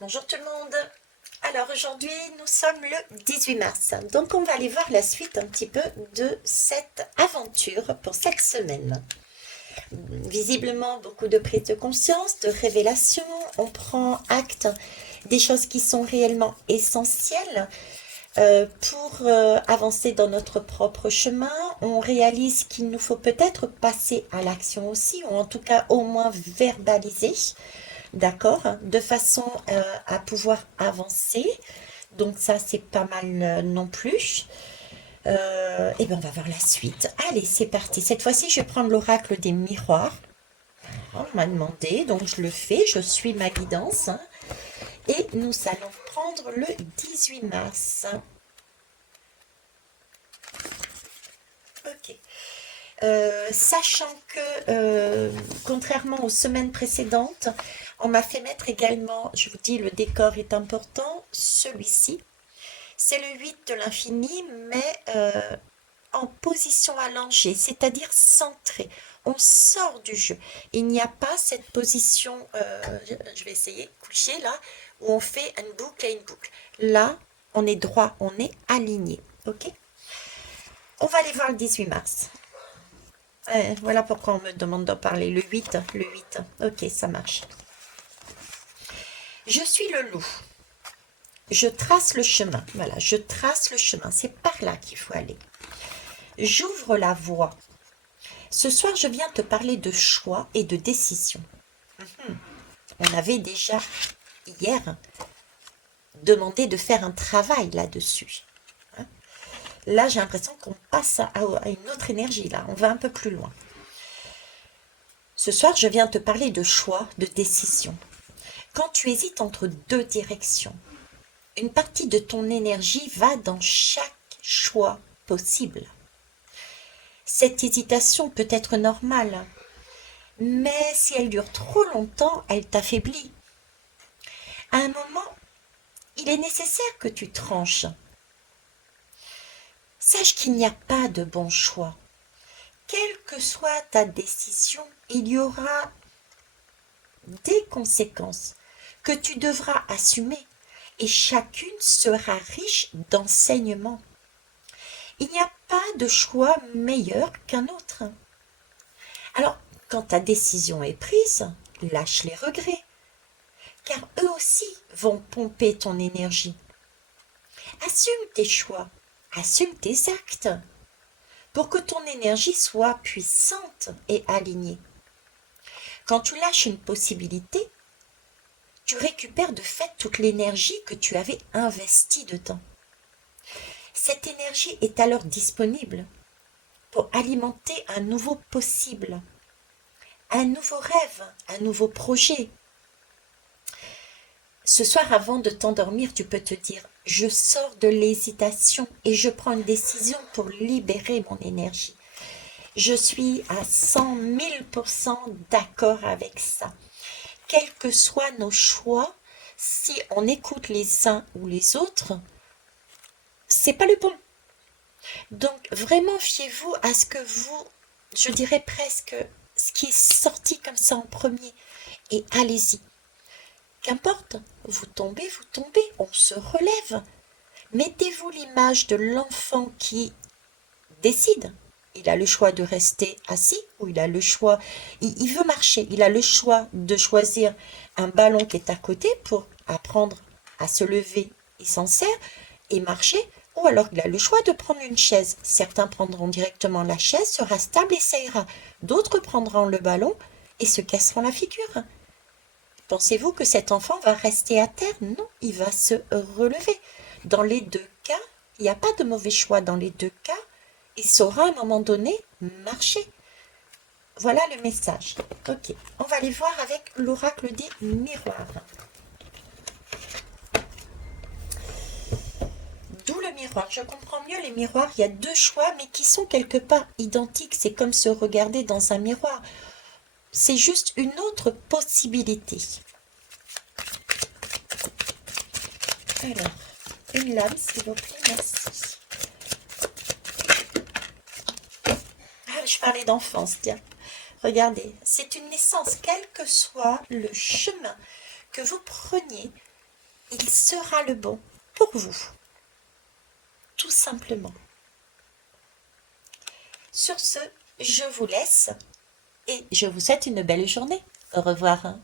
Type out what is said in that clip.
Bonjour tout le monde. Alors aujourd'hui nous sommes le 18 mars, donc on va aller voir la suite un petit peu de cette aventure pour cette semaine. Visiblement beaucoup de prise de conscience, de révélation, on prend acte des choses qui sont réellement essentielles pour avancer dans notre propre chemin. On réalise qu'il nous faut peut-être passer à l'action aussi, ou en tout cas au moins verbaliser. D'accord, de façon à pouvoir avancer. Donc ça, c'est pas mal non plus. Et bien, on va voir la suite. Allez, c'est parti. Cette fois-ci, je vais prendre l'oracle des miroirs. On m'a demandé, donc je le fais. Je suis ma guidance. Et nous allons prendre le 18 mars. Ok. Sachant que, contrairement aux semaines précédentes, on m'a fait mettre également, je vous dis, le décor est important, celui-ci. C'est le 8 de l'infini, mais en position allongée, c'est-à-dire centré. On sort du jeu. Il n'y a pas cette position, je vais essayer, couché là, où on fait une boucle et une boucle. Là, on est droit, on est aligné. Ok. On va aller voir le 18 mars. Voilà pourquoi on me demande d'en parler. Le 8, le 8. Ok, ça marche. Je suis le loup. Je trace le chemin. Voilà, je trace le chemin. C'est par là qu'il faut aller. J'ouvre la voie. Ce soir, je viens te parler de choix et de décision. On avait déjà, hier, demandé de faire un travail là-dessus. Là, j'ai l'impression qu'on passe à une autre énergie. Là, on va un peu plus loin. Ce soir, je viens te parler de choix, de décision. Quand tu hésites entre deux directions, une partie de ton énergie va dans chaque choix possible. Cette hésitation peut être normale, mais si elle dure trop longtemps, elle t'affaiblit. À un moment, il est nécessaire que tu tranches. Sache qu'il n'y a pas de bon choix. Quelle que soit ta décision, il y aura des conséquences que tu devras assumer et chacune sera riche d'enseignements. Il n'y a pas de choix meilleur qu'un autre. Alors, quand ta décision est prise, lâche les regrets, car eux aussi vont pomper ton énergie. Assume tes choix, assume tes actes, pour que ton énergie soit puissante et alignée. Quand tu lâches une possibilité, tu récupères de fait toute l'énergie que tu avais investie dedans. Cette énergie est alors disponible pour alimenter un nouveau possible, un nouveau rêve, un nouveau projet. Ce soir, avant de t'endormir, tu peux te dire « Je sors de l'hésitation et je prends une décision pour libérer mon énergie. Je suis à 100 000% d'accord avec ça. Quels que soient nos choix, si on écoute les uns ou les autres, c'est pas le bon. Donc vraiment fiez-vous à ce que vous, je dirais presque, ce qui est sorti comme ça en premier, et allez-y. Qu'importe, vous tombez, on se relève. Mettez-vous l'image de l'enfant qui décide. Il a le choix de rester assis ou il a le choix, il veut marcher, il a le choix de choisir un ballon qui est à côté pour apprendre à se lever, il s'en sert et marcher, ou alors il a le choix de prendre une chaise. Certains prendront directement la chaise, sera stable et ça ira. D'autres prendront le ballon et se casseront la figure. Pensez-vous que cet enfant va rester à terre? Non, il va se relever. Dans les deux cas, il n'y a pas de mauvais choix. Dans les deux cas, il saura à un moment donné marcher. Voilà le message. Ok, on va aller voir avec l'oracle des miroirs. D'où le miroir. Je comprends mieux les miroirs. Il y a deux choix, mais qui sont quelque part identiques. C'est comme se regarder dans un miroir. C'est juste une autre possibilité. Alors, une lame, s'il vous plaît, merci. Ah, je parlais d'enfance, tiens. Regardez, c'est une naissance, quel que soit le chemin que vous preniez, il sera le bon pour vous, tout simplement. Sur ce, je vous laisse et je vous souhaite une belle journée. Au revoir.